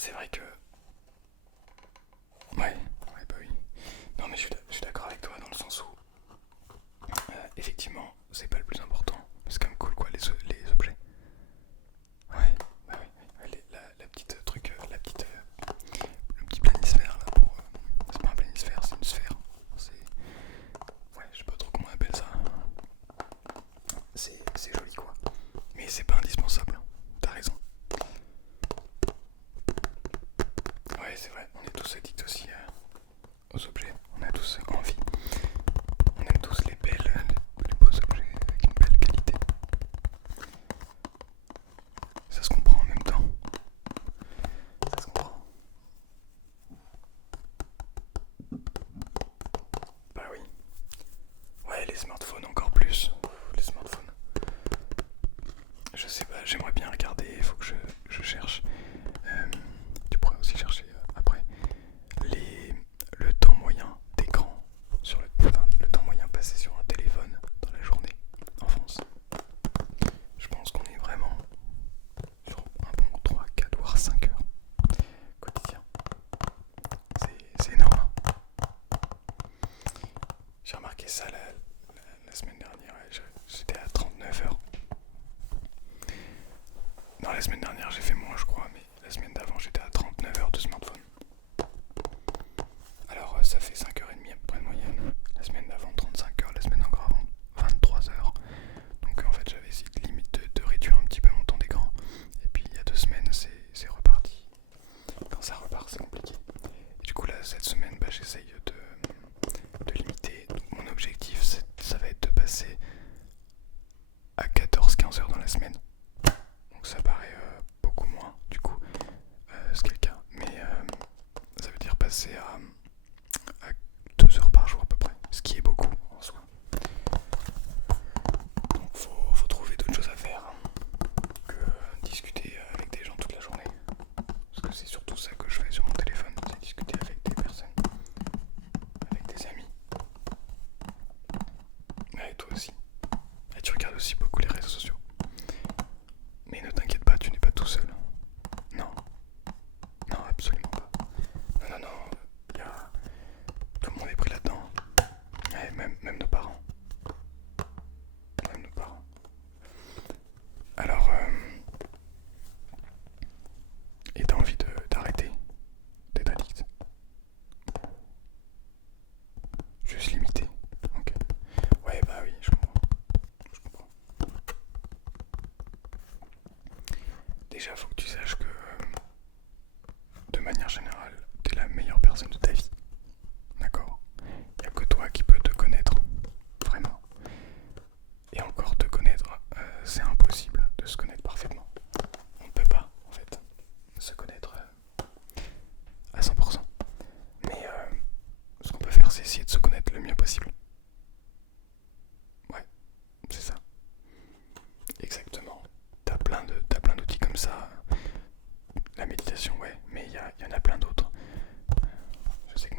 c'est vrai que... Ouais, ouais, bah oui. Non mais je suis d'accord avec toi dans le sens où, effectivement, c'est pas le plus important. C'est quand même cool quoi, les objets. Ouais, bah oui, oui. La petite truc, le petit planisphère là pour... c'est pas un planisphère, c'est une sphère. C'est... Ouais, je sais pas trop comment on appelle ça. C'est joli quoi. Mais c'est pas indispensable, t'as raison. Ouais, c'est vrai, on est tous addicts aussi aux objets. On a tous envie. On aime tous les beaux objets avec une belle qualité. Ça se comprend en même temps. Ça se comprend. Bah oui. Ouais, les smartphones encore plus. Les smartphones. Je sais pas, j'aimerais bien regarder, il faut que je cherche. Tu pourrais aussi chercher après. Les, le temps moyen d'écran sur le temps moyen passé sur un téléphone dans la journée en France. Je pense qu'on est vraiment sur un bon 3, 4 voire 5 heures quotidien. C'est énorme. Hein. J'ai remarqué ça la semaine dernière, j'étais à 39 heures. Non, la semaine dernière j'ai fait moins je crois, mais la semaine d'avant j'étais à 39 heures de smartphone. Alors ça fait 5h30 à peu près de moyenne. La semaine d'avant 35 heures, la semaine encore avant 23 heures. Donc en fait j'avais essayé limite de réduire un petit peu mon temps d'écran. Et puis il y a 2 semaines c'est reparti. Quand ça repart c'est compliqué. Et du coup là cette semaine j'essaye de limiter. Donc mon objectif ça va être de passer à 14-15 heures dans la semaine. Donc ça paraît beaucoup moins du coup ce qui est le cas. Mais ça veut dire passer à 2 heures par jour à peu près. Ce qui est beaucoup en soi. Donc faut trouver d'autres choses à faire que discuter avec des gens toute la journée. Parce que c'est surtout ça que je fais sur mon téléphone, c'est discuter avec des personnes, avec des amis. Ouais, et toi aussi. Et tu regardes aussi beaucoup les réseaux sociaux. Mais ne t'inquiète pas, tu n'es pas tout seul. Non, non, absolument pas. Non, non, non, tout le monde est pris là-dedans. Ouais, même nos parents. Même nos parents. Alors, et t'as envie d'arrêter d'être addict? Juste limité. Ok. Ouais, bah oui, je comprends. Je comprends. Déjà, faut que tu saches que, de manière générale, t'es la meilleure personne de ta vie. D'accord? Y a que toi qui peux te connaître. Vraiment. Et encore te connaître, c'est impossible de se connaître parfaitement. On ne peut pas, en fait, se connaître à 100%. Mais ce qu'on peut faire, c'est essayer de se connaître le mieux possible. Ouais, c'est ça. Exactement. T'as plein d'outils comme ça. La méditation, ouais, mais y en a plein d'autres. Je sais que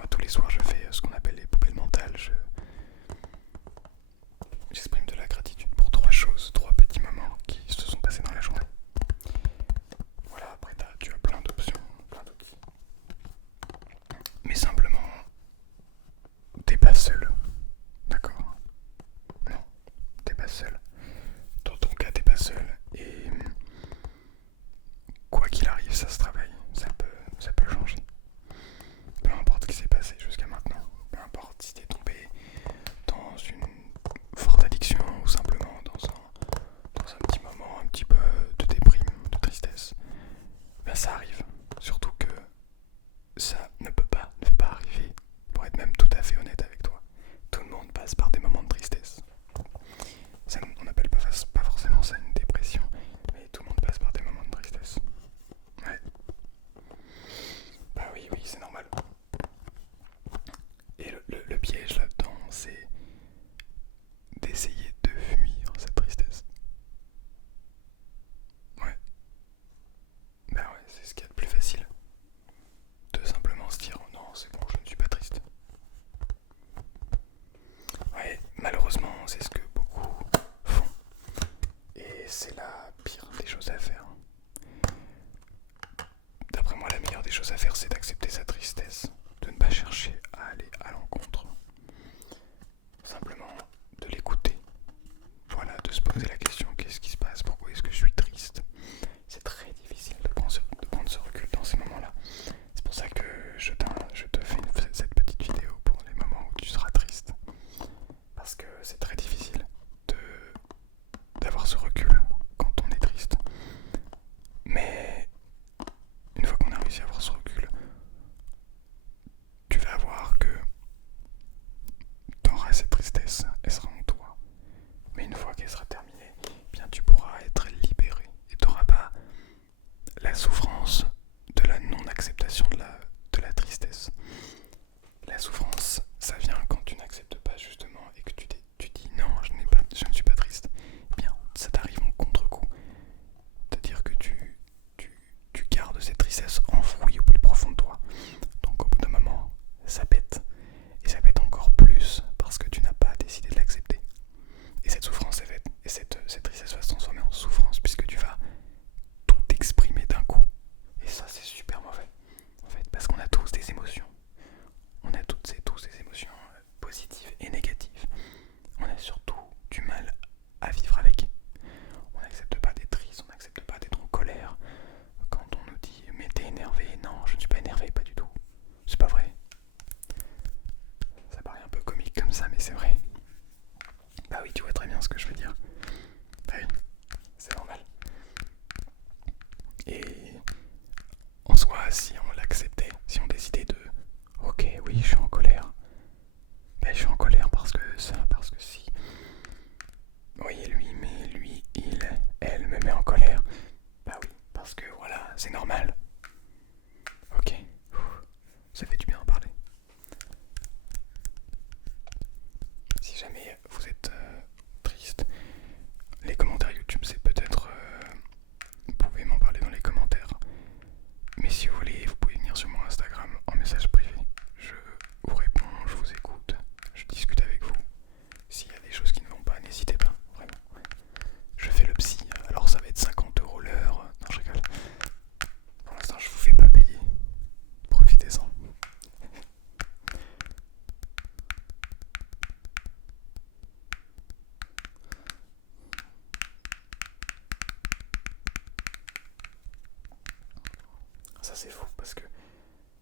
Ça c'est fou parce que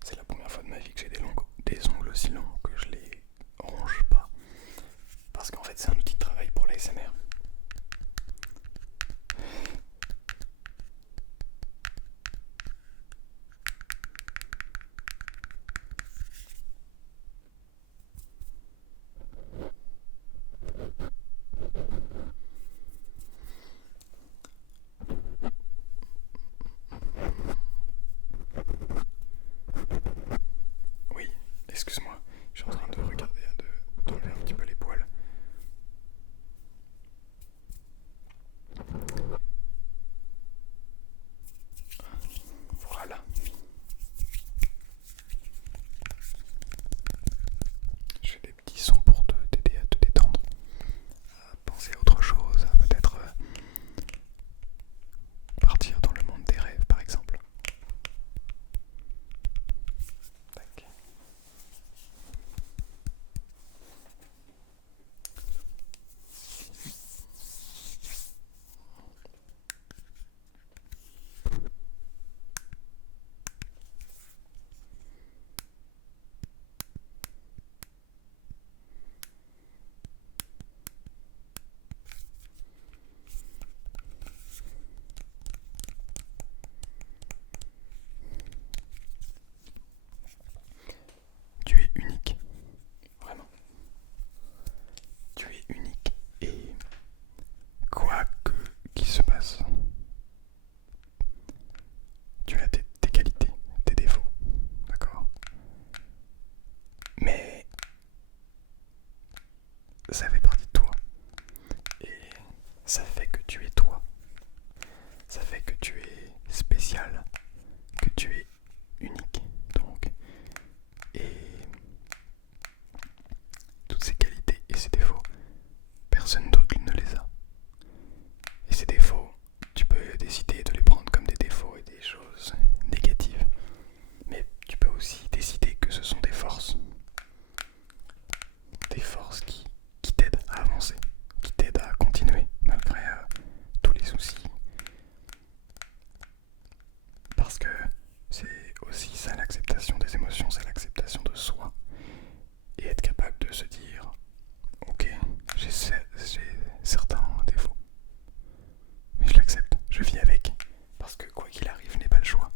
c'est la première fois de ma vie que j'ai des ongles aussi longs que je les ronge pas. Parce qu'en fait c'est un outil de travail pour l'ASMR. Oui, excuse-moi, je suis en train de regarder, d'enlever un petit peu les poils. Voilà. Je fais des petits sons pour t'aider à te détendre, à penser à autre chose, à peut-être partir dans le monde des rêves par exemple. Tac. Tu es unique, vraiment. Tu es unique et quoi que qui se passe, tu as tes qualités, tes défauts, d'accord? Mais ça fait partie de toi et ça fait que tu es toi. Ça fait que tu es spécial, que tu es unique, donc. Et toutes ces qualités et ces défauts, personne d'autre ne les a. Et ces défauts, tu peux décider de les prendre comme des défauts et des choses négatives. Mais tu peux aussi décider que ce sont des forces. Des forces qui t'aident à avancer, qui t'aident à continuer malgré tous les soucis. Parce que c'est aussi ça l'acceptation des émotions, c'est l'acceptation de soi. Et être capable de se dire, ok, j'ai certains défauts, mais je l'accepte, je vis avec. Parce que quoi qu'il arrive, je n'ai pas le choix.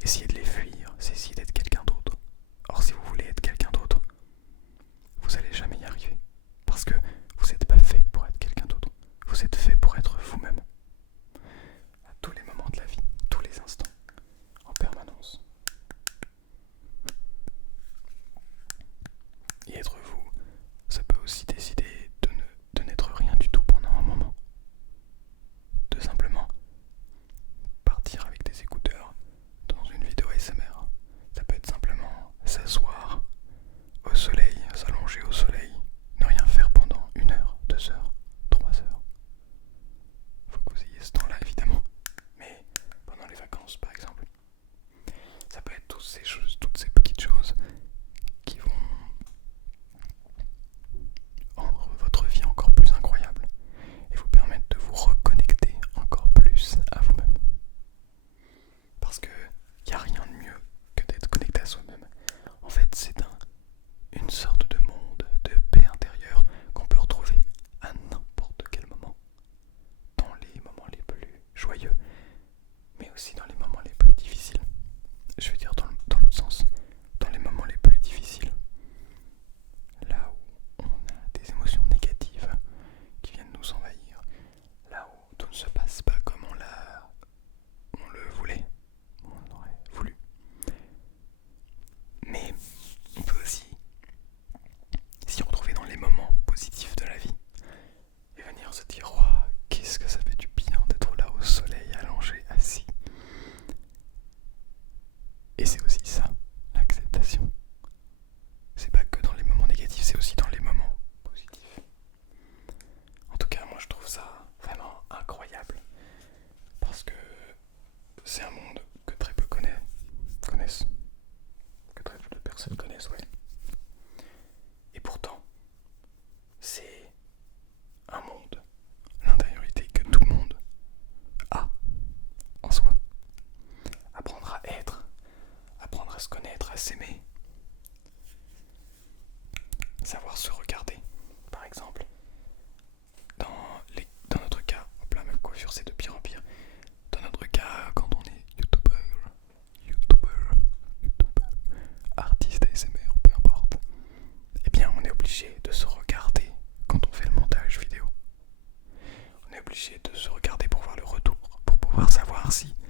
Essayer de les fuir, c'est essayer d'être quelqu'un d'autre. Or si vous voulez être quelqu'un d'autre, vous allez jamais y arriver. Parce que vous n'êtes pas fait pour être quelqu'un d'autre. Vous êtes fait pour être vous-même. À tous les moments de la vie, tous les instants, en permanence. Et être vous, ça peut aussi décider de n'être rien du tout pendant un moment. De simplement partir avec des écouteurs dans une vidéo ASMR. Ça peut être simplement s'asseoir au soleil, s'allonger au soleil, ne rien faire pendant 1 heure, 2 heures, 3 heures. Faut que vous ayez ce temps-là évidemment. Mais pendant les vacances par exemple, ça peut être toutes ces choses, toutes ces petites choses qui vont rendre votre vie encore plus incroyable et vous permettre de vous reconnecter encore plus à vous-même. Parce que il n'y a rien de mieux que d'être connecté à soi-même. En fait, c'est une sorte de monde de paix intérieure qu'on peut retrouver à n'importe quel moment. Dans les moments les plus joyeux, mais aussi dans les moments les plus difficiles. Je veux dire dans l'autre sens, dans les moments les plus difficiles. Là où on a des émotions négatives qui viennent nous envahir. Là où tout ne se passe pas comme on le voulait, on aurait voulu. Mais on peut aussi s'y retrouver dans les moments positifs de la vie et venir se dire oh, qu'est-ce que ça fait du bien d'être là au soleil, allongé, assis. Et c'est aussi ça, l'acceptation. C'est pas que dans les moments négatifs, c'est aussi dans les moments positifs. En tout cas, moi je trouve ça vraiment incroyable parce que c'est un monde que très peu connaissent, que très peu de personnes connaissent, ouais. Et pourtant, c'est un monde, l'intériorité que tout le monde a en soi. Apprendre à être merci.